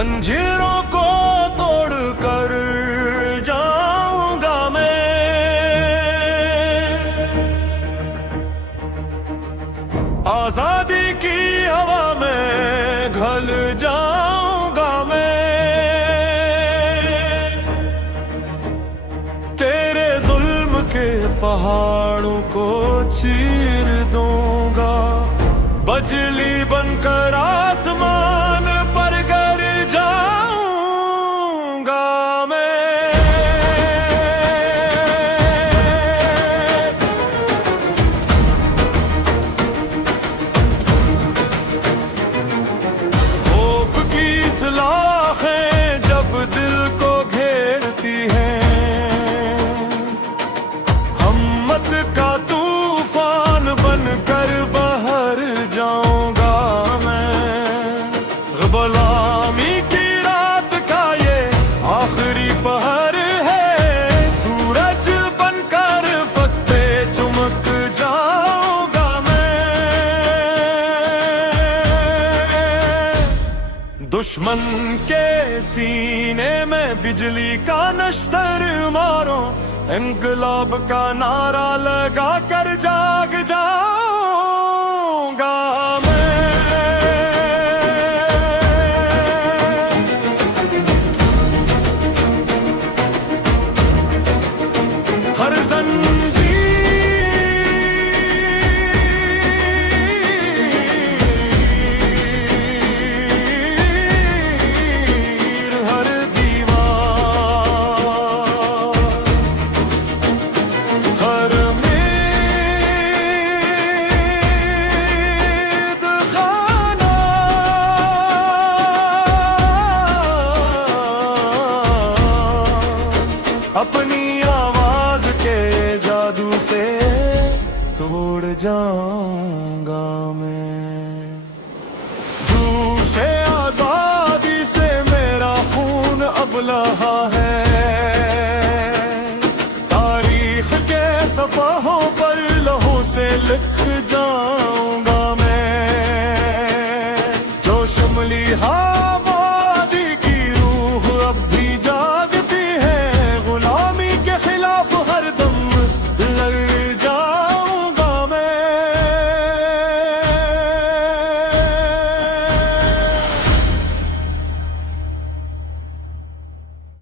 जंजीरों को तोड़ कर जाऊंगा मैं, आजादी की हवा में घल जाऊंगा मैं, तेरे जुल्म के पहाड़ों को चीर दूंगा, बजली बनकर आसमान पर गिर जाऊंगा मैं। खौफ की सलाखें जब दिल को घेरती हैं, हिम्मत का तूफान बनकर बहर जाऊंगा मैं। गुलामी की रात का ये आखिरी पहर है, सूरज बनकर फत्ते चमक जाऊंगा मैं। दुश्मन के सीने में बिजली का नश्तर मारो, इंकलाब का नारा लगा कर जाग जाऊंगा मैं। हर जंजीर, हर दीवार, हर मेद खाना अपनी आवाज के जादू से तोड़ जाऊंगा मैं।